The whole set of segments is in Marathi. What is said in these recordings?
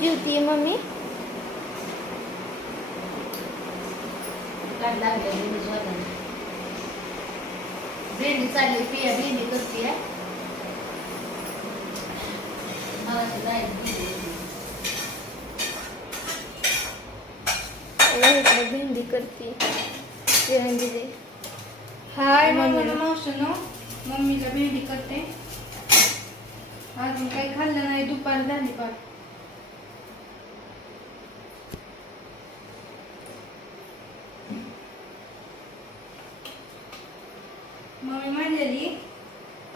जीवती मम्मी काढ लागल्या भेंडी चालली पिया भेंडी करते भेंडी. करते हाय मम्मी. मम्मीला मम्मीला भेंडी करते अजून काही खाल्लं नाही दुपार झाली पण मम्मी म्हणलेली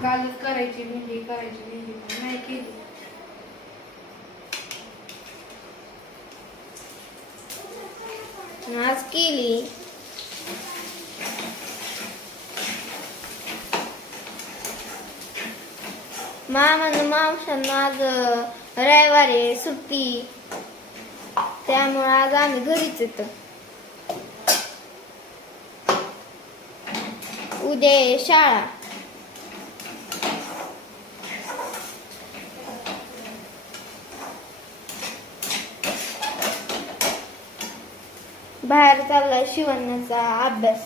कालच करायची भेंडी करायची भेंडी पण नाही केली. आज केली. मामानं मावशांना आज रविवारी आहे, सुट्टी. त्यामुळे आज आम्ही घरीच येतो. उद्या शाळा. बाहेर चाललाय शिवण्याचा अभ्यास.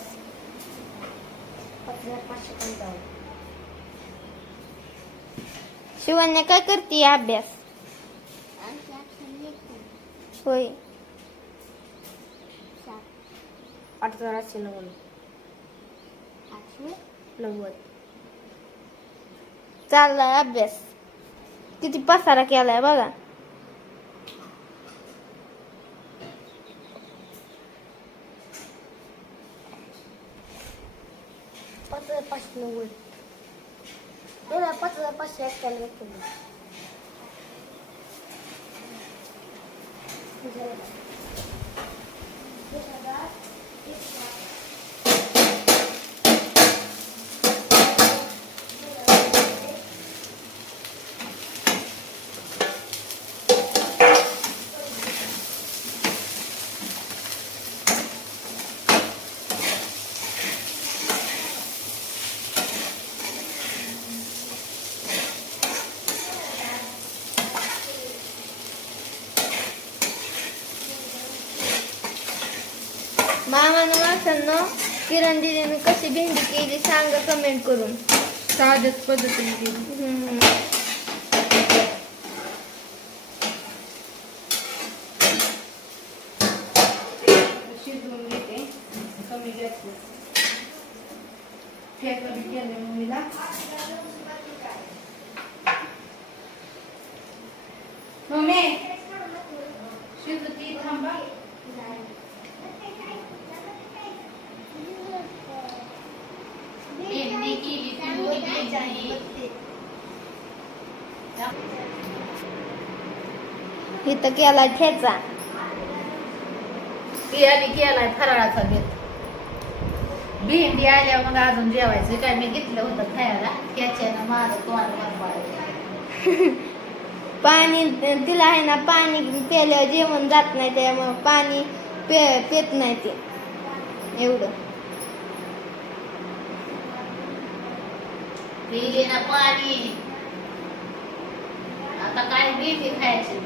शिवण्या काय करते अभ्यास? होय. अठराशे नव्वद नव्वद. चाललाय अभ्यास. किती पसारा केलाय बघा. पाच नव्वद. दोन हजार पाच हजार पाचशे एक्क्याण्णव मामानं मावशांना किरण दिदीनं कशी भेंडी केली सांगा कमेंट करून. साधच पद्धतीने केली. हम्म. शिजवून घेते. कमी ठेचा बी केले मम्मीला. मम्मी थांबा. भेंडी केली इथं केला ठेचा पियाने केलाय फराळाचा बेत. भेंडी आल्या मग अजून जेवायचं. काय मी घेतलं होतं खायला. त्याच्यानं माझं तोंड गरबाळलं. पाणी तिला आहे ना पाणी प्यायल्यावर जेवण जात नाही त्यामुळे पाणी पे पेत नाही ते. एवढं. पिले ना पाणी. आता काय भेंडी खायची?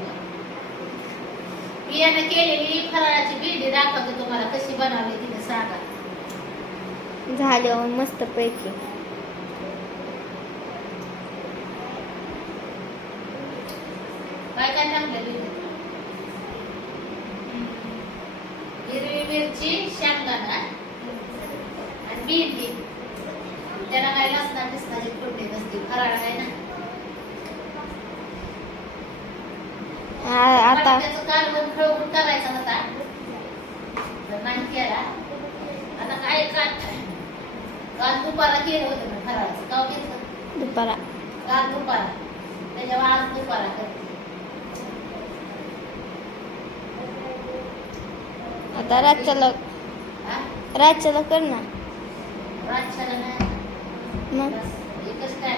पियानं केलेली फराळाची भेंडी दाखवते तुम्हाला कशी बनवली तिने सांगा. झाल्यावर मस्त पैकी. काय काय टाकलं? हिरवी मिरची शेंगदाणा आणि भेंडी त्याला काय लसणा बिसणाची फोडणी नसते फराळ आहे ना आ- आता. करायचा होता. तर नाही केला. आता काय काल दुपारा केलं होतं फराळाचं. घेतलं दुपारा काल दुपारा त्याच्यावर आज दुपारा करते आता रातच्याला? रातच्याला कर ना. रातच्याला नाही. मग? ना.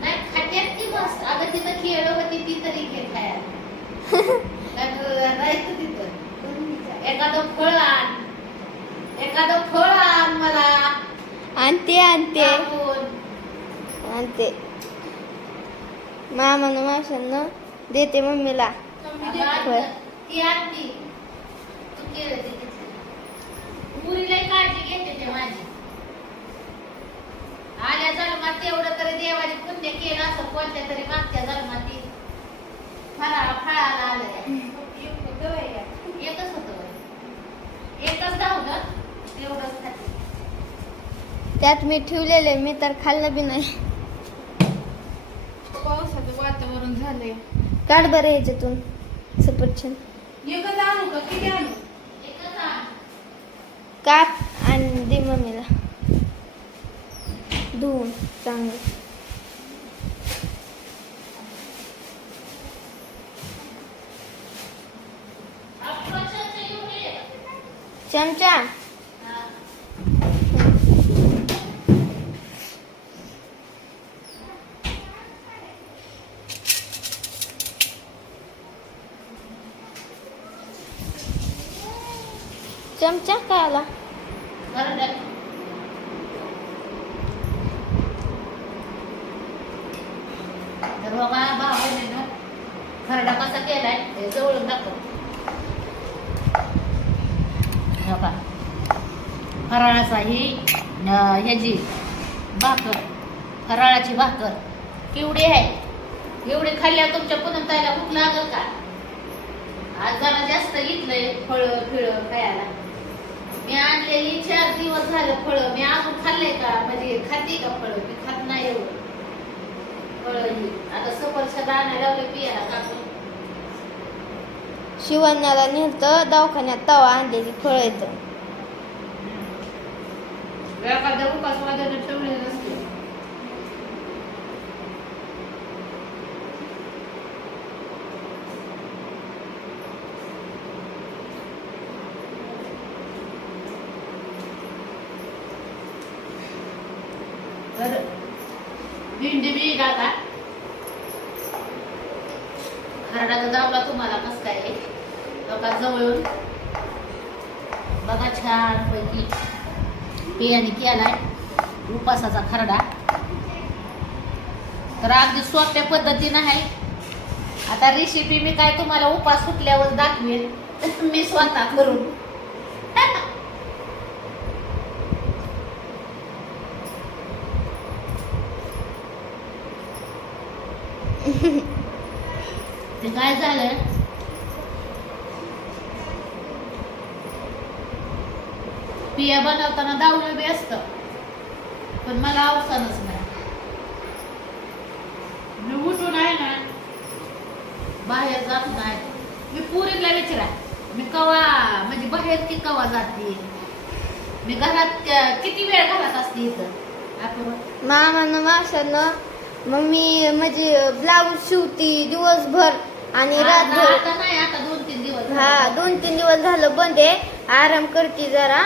नाही खात्यात ती बस. अगं तिथं खेळ होती ती तरी खेळ खायला. नाही राहायचं तिथं. एखादं फळ आण. एखादं फळ आण मला. आणते आणते. आणते. मामानं मावशानं देते मम्मीला. ती आणती. तू केलं काळजी घेते ते माझी आल्या जन्मात तेवढं तरी देवाने पुण्य केलं असं कोणत्या तरी मागच्या जन्मात फराळा फळाला आलं. एकच होतं. एकच धावलं तेवढंच खाते. त्यात मी ठेवलेले मी तर खाल्लं बी नाही. पावसाचं वातावरण झालंय. काढ बरं ह्याच्यातून सफरचंद. एकच आणू का? किती आणू? एकच आण. काप. tăng ચમચા ચમચા કયા ये. भाव हा. ना खरडा कसा केलाय हे जवळून दाखव. हो फराळाचा ही ह्याची भाकर फराळाची भाकर. केवढी आहे? एवढी खाल्ल्या तुमच्या पुनमताईला भूक लागल का? आज जरा जास्त घेतलंय फळं फिळ खायला. मी आणलेली चार दिवस झालं फळं. मी अजून खाल्लंय का? म्हणजे खाते का फळ? मी खात नाही एवढं. फळ ही आता लावलं कापून शिवण्याला नेलं दवाखान्यात तवा आणलेली फळ येतं. नसते तर भेंडी बी टाका खरडाचा दावला तुम्हाला कस काय आहे? जवळून. बघा छान पैकी बियाणे केलाय उपासाचा खरडा. तर अगदी सोप्या पद्धतीनं आहे. आता रेसिपी मी काय तुम्हाला उपास सुटल्यावर दाखवेन. मी स्वतः करून ते काय झालं पिया बनवताना दावलं बी असतं. पण मला अवसानच नाही. मी उठून आहे ना बाहेर जात नाही. मी पुरीला विचारा मी कवा म्हणजे बाहेर ती कवा जाते? मी घरात क- किती वेळ घरात असते इथं? आपण मामानं मावशानं मम्मी म्हणजे ब्लाऊज शिवती दिवसभर आणि आता रातभर आता नाही आता दोन तीन दिवस हा दोन तीन दिवस झालं बंद आहे. आराम करते जरा.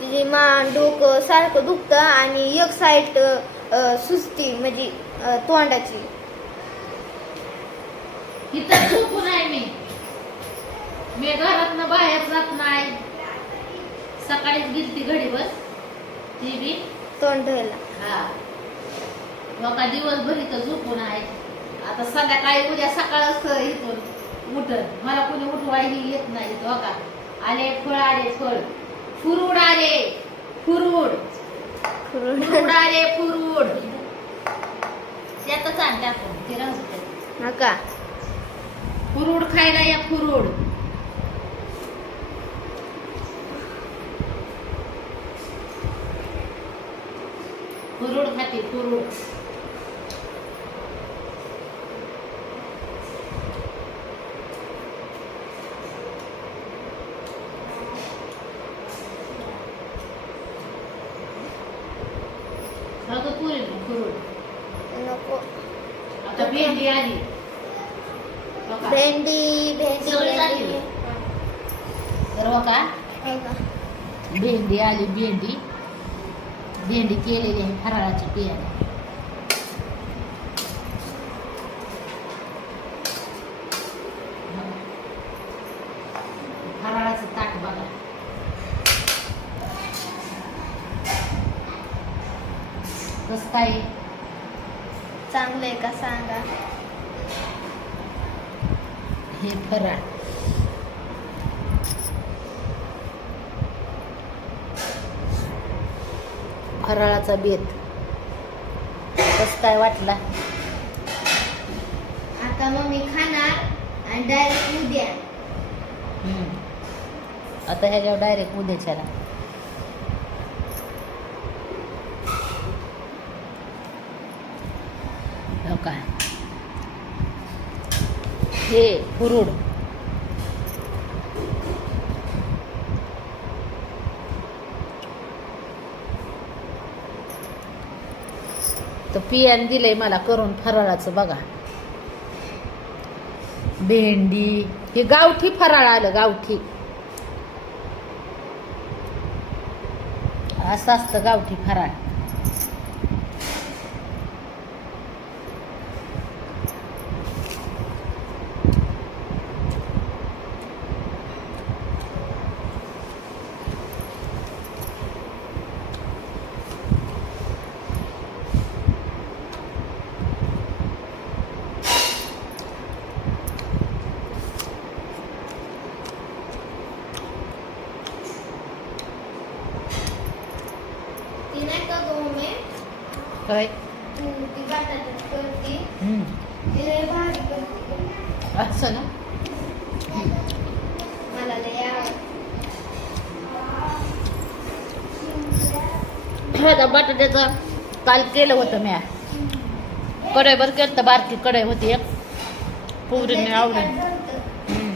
तिची मान डोकं सारखं दुखतं आणि एक साईड सुस्ती म्हणजे तोंडाची. इथं झोपून आहे मी. मी घरातनं बाहेर जात नाही. सकाळीच गेलती घडी बस ती बी. तोंड धुवायला. हा. लोका दिवसभर इथं झोपून आहे आता संध्याकाळी उद्या सकाळच इथून उठत मला कोणी उठवायही येत नाही तो का आले फळ आले फळ. फुरूड आले फुरूड फुरूड आले फुरूड त्यातच आण त्यातून ते राहू दे. नका. फुरूड खायला या फुरूड फुरूड खाते फुरूड अगं पुरी फुरूड नको आता भेंडी आली? भेंडी भेंडी सगळी झाली. भेंडी तर का का? भेंडी आली भेंडी. भेंडी केलेली आहे फराळाची बियाणे फराळाचं ताट बघा. कसं काय? चांगलं आहे का सांगा? हे फराळ. फराळाचा बेत. कसं काय वाटला? आता मम्मी खाणार आणि डायरेक्ट उद्या. हम्म. आता ह्याच्यावर डायरेक्ट उद्याच्याला हो काय हे हुरुड तर पियान दिलंय मला करून फराळाचं बघा. भेंडी हे गावठी फराळ आलं गावठी. असं असतं गावठी फराळ. नाही मी काय तू ती बटाट्यात करते हम्म. ती लय भारी करते असं ना मला लय आवडते आता बटाट्याचं काल केलं होतं म्या. कढई बरं केलं बारकी कढई होती एक. पुरीने आवडीने. हम्म.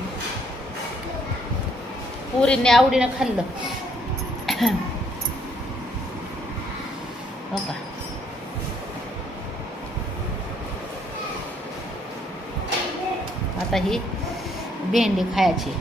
पुरीने आवडीनं खाल्लं. हो का आता ही भेंडी खायची